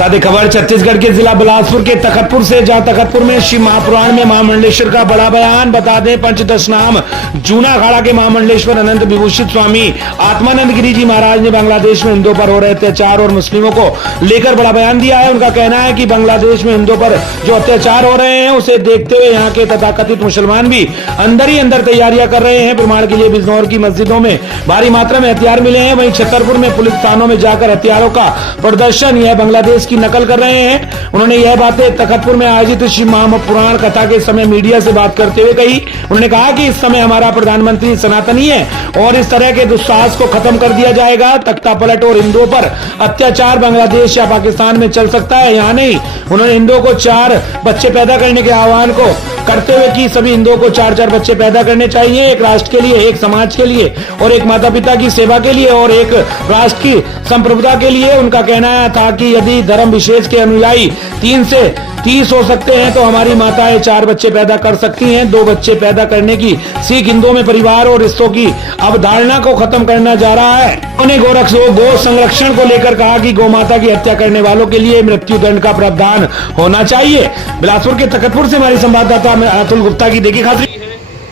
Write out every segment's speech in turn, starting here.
दादी खबर छत्तीसगढ़ के जिला बिलासपुर के तखतपुर से, जहां तखतपुर में शिव महापुराण में महामंडलेश्वर का बड़ा बयान। बता दें पंचदश नाम जूना अखाड़ा के महामंडलेश्वर अनंत विभूषित स्वामी आत्मानंद गिरी जी महाराज ने बांग्लादेश में हिंदुओं पर हो रहे अत्याचार और मुस्लिमों को लेकर बड़ा बयान दिया है। उनका कहना है कि बांग्लादेश में हिंदुओं पर जो अत्याचार हो रहे हैं उसे देखते हुए यहाँ के तथाकथित मुसलमान भी अंदर ही अंदर तैयारियां कर रहे हैं। प्रमाण के लिए बिजनौर की मस्जिदों में भारी मात्रा में हथियार मिले हैं। वहीं छतरपुर में पुलिस थानों में जाकर हथियारों का प्रदर्शन यह बांग्लादेश की नकल कर रहे हैं। उन्होंने यह बातें तखतपुर में आयोजित शिव महापुराण कथा के समय मीडिया से बात करते हुए कही। उन्होंने कहा कि इस समय हमारा प्रधानमंत्री सनातनी है और इस तरह के दुस्साहस को खत्म कर दिया जाएगा। तख्ता पलट और हिंदुओं पर अत्याचार बांग्लादेश या पाकिस्तान में चल सकता है, यहाँ नहीं। उन्होंने हिंदुओं को 4 बच्चे पैदा करने के आह्वान को करते हुए कि सभी हिंदुओं को 4-4 बच्चे पैदा करने चाहिए, एक राष्ट्र के लिए, एक समाज के लिए और एक माता पिता की सेवा के लिए और एक राष्ट्र की संप्रभुता के लिए। उनका कहना था कि यदि धर्म विशेष के अनुयायी 3 से 30 हो सकते हैं तो हमारी माताएं 4 बच्चे पैदा कर सकती हैं। 2 बच्चे पैदा करने की सीख हिंदुओं में परिवार और रिश्तों की अवधारणा को खत्म करना जा रहा है। उन्होंने गो संरक्षण को लेकर कहा कि गौ माता की हत्या करने वालों के लिए मृत्यु दंड का प्रावधान होना चाहिए। बिलासपुर के तखतपुर से हमारी संवाददाता अतुल गुप्ता की देखी खास।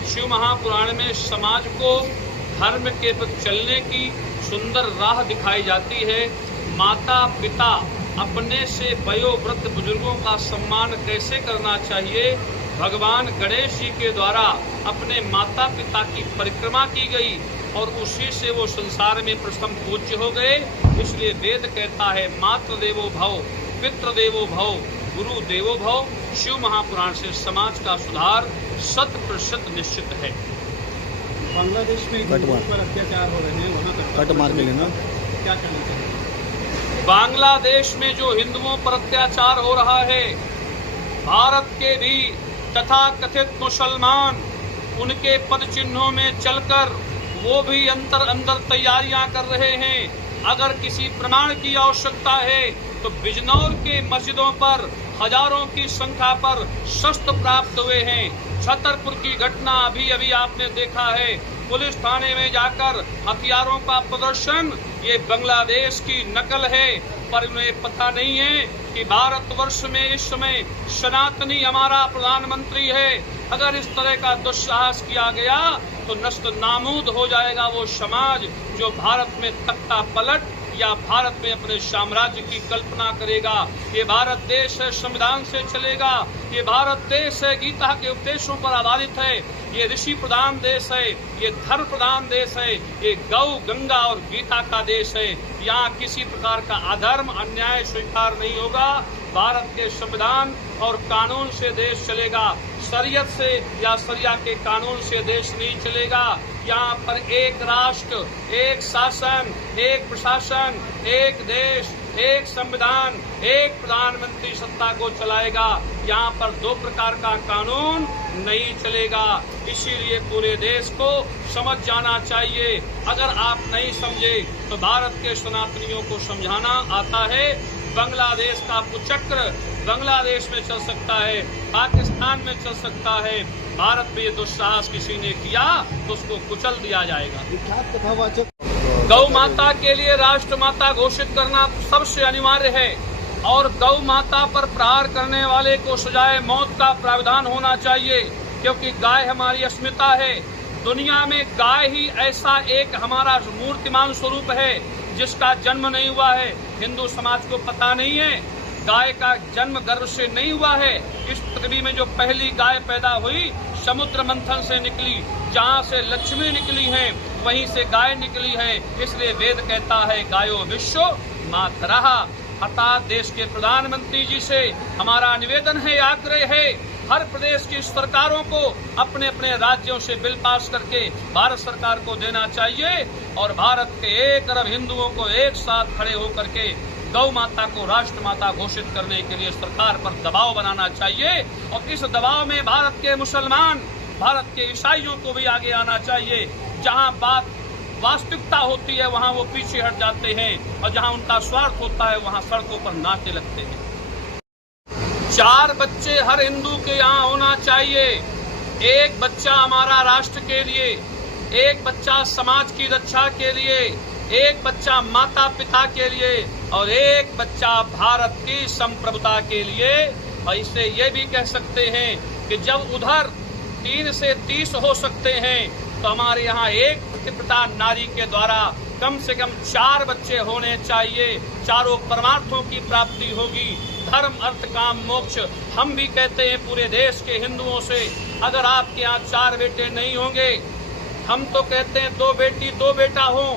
शिव महापुराण में समाज को धर्म के पथ चलने की सुंदर राह दिखाई जाती है। माता पिता अपने से वयोवृद्ध बुजुर्गों का सम्मान कैसे करना चाहिए, भगवान गणेश जी के द्वारा अपने माता पिता की परिक्रमा की गई और उसी से वो संसार में प्रथम पूज्य हो गए। इसलिए वेद कहता है मातृ देवो भव, पितृ देवो भव, गुरु देवो भव। शिव महापुराण से समाज का सुधार 100% निश्चित है। बांग्लादेश में हिंदुओं पर अत्याचार हो रहे हैं, वहाँ कट मार के लेना क्या कहना चाहिए? बांग्लादेश में जो हिंदुओं पर अत्याचार हो रहा है, भारत के भी तथा कथित मुसलमान उनके पद चिन्हों में चलकर वो भी अंदर तैयारियां कर रहे हैं। अगर किसी प्रमाण की आवश्यकता है तो बिजनौर के मस्जिदों पर हजारों की संख्या पर शस्त्र प्राप्त हुए हैं। छतरपुर की घटना अभी आपने देखा है, पुलिस थाने में जाकर हथियारों का प्रदर्शन, ये बांग्लादेश की नकल है। पर उन्हें पता नहीं है कि भारतवर्ष में इस समय सनातनी हमारा प्रधानमंत्री है। अगर इस तरह का दुस्साहस किया गया तो नष्ट नामूद हो जाएगा वो समाज जो भारत में तख्ता पलट या भारत में अपने साम्राज्य की कल्पना करेगा। ये भारत देश है, संविधान से चलेगा। ये भारत देश है, गीता के उपदेशों पर आधारित है। ये ऋषि प्रधान देश है, ये धर्म प्रधान देश है, ये गौ गंगा और गीता का देश है। यहाँ किसी प्रकार का अधर्म अन्याय स्वीकार नहीं होगा। भारत के संविधान और कानून से देश चलेगा, शरीयत से या शरिया के कानून से देश नहीं चलेगा। यहाँ पर एक राष्ट्र, एक शासन, एक प्रशासन, एक देश, एक संविधान, एक प्रधानमंत्री सत्ता को चलाएगा। यहाँ पर 2 प्रकार का कानून नहीं चलेगा। इसीलिए पूरे देश को समझ जाना चाहिए। अगर आप नहीं समझे तो भारत के सनातनियों को समझाना आता है। बांग्लादेश का कुचक्र बांग्लादेश में चल सकता है, पाकिस्तान में चल सकता है। भारत में ये दुस्साहस किसी ने किया तो उसको कुचल दिया जाएगा। गौ माता के लिए राष्ट्र माता घोषित करना सबसे अनिवार्य है और गौ माता पर प्रहार करने वाले को सजाए मौत का प्रावधान होना चाहिए, क्योंकि गाय हमारी अस्मिता है। दुनिया में गाय ही ऐसा एक हमारा मूर्तिमान स्वरूप है जिसका जन्म नहीं हुआ है। हिंदू समाज को पता नहीं है, गाय का जन्म गर्भ से नहीं हुआ है। इस पृथ्वी में जो पहली गाय पैदा हुई समुद्र मंथन से निकली, जहाँ से लक्ष्मी निकली है वहीं से गाय निकली है। इसलिए वेद कहता है गायो विश्व मातरः। अर्थात देश के प्रधानमंत्री जी से हमारा निवेदन है, आग्रह है, हर प्रदेश की सरकारों को अपने अपने राज्यों से बिल पास करके भारत सरकार को देना चाहिए और भारत के 1 अरब हिंदुओं को एक साथ खड़े होकर के गौ माता को राष्ट्र माता घोषित करने के लिए सरकार पर दबाव बनाना चाहिए। और इस दबाव में भारत के मुसलमान, भारत के ईसाइयों को भी आगे आना चाहिए। जहां बात वास्तविकता होती है वहां वो पीछे हट जाते हैं और जहां उनका स्वार्थ होता है वहां सड़कों पर नाचने लगते हैं। 4 बच्चे हर हिंदू के यहाँ होना चाहिए। 1 बच्चा हमारा राष्ट्र के लिए, 1 बच्चा समाज की रक्षा के लिए, एक बच्चा माता पिता के लिए और एक बच्चा भारत की संप्रभुता के लिए। और इससे ये भी कह सकते हैं कि जब उधर 3 से 30 हो सकते हैं तो हमारे यहाँ एक प्रतिपिता नारी के द्वारा कम से कम 4 बच्चे होने चाहिए। चारों परमार्थों की प्राप्ति होगी, धर्म अर्थ काम मोक्ष। हम भी कहते हैं पूरे देश के हिंदुओं से, अगर आपके यहाँ 4 बेटे नहीं होंगे, हम तो कहते हैं 2 बेटी 2 बेटा हो,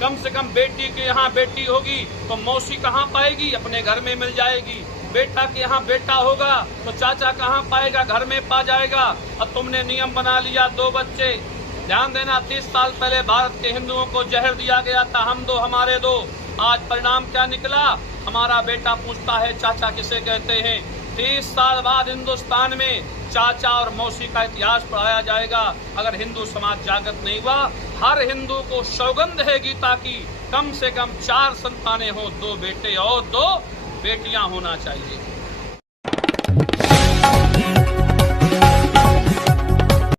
कम से कम बेटी के यहाँ बेटी होगी तो मौसी कहाँ पाएगी, अपने घर में मिल जाएगी। बेटा के यहाँ बेटा होगा तो चाचा कहाँ पाएगा, घर में पा जाएगा। और तुमने नियम बना लिया 2 बच्चे। ध्यान देना, 30 साल पहले भारत के हिंदुओं को जहर दिया गया था, हम 2 हमारे 2। आज परिणाम क्या निकला, हमारा बेटा पूछता है चाचा किसे कहते हैं। 30 साल बाद हिंदुस्तान में चाचा और मौसी का इतिहास पढ़ाया जाएगा। अगर हिंदू समाज जागृत नहीं हुआ, हर हिंदू को सौगंध है गीता की, कम से कम 4 संतानें हो, 2 बेटे और 2 बेटियां होना चाहिए।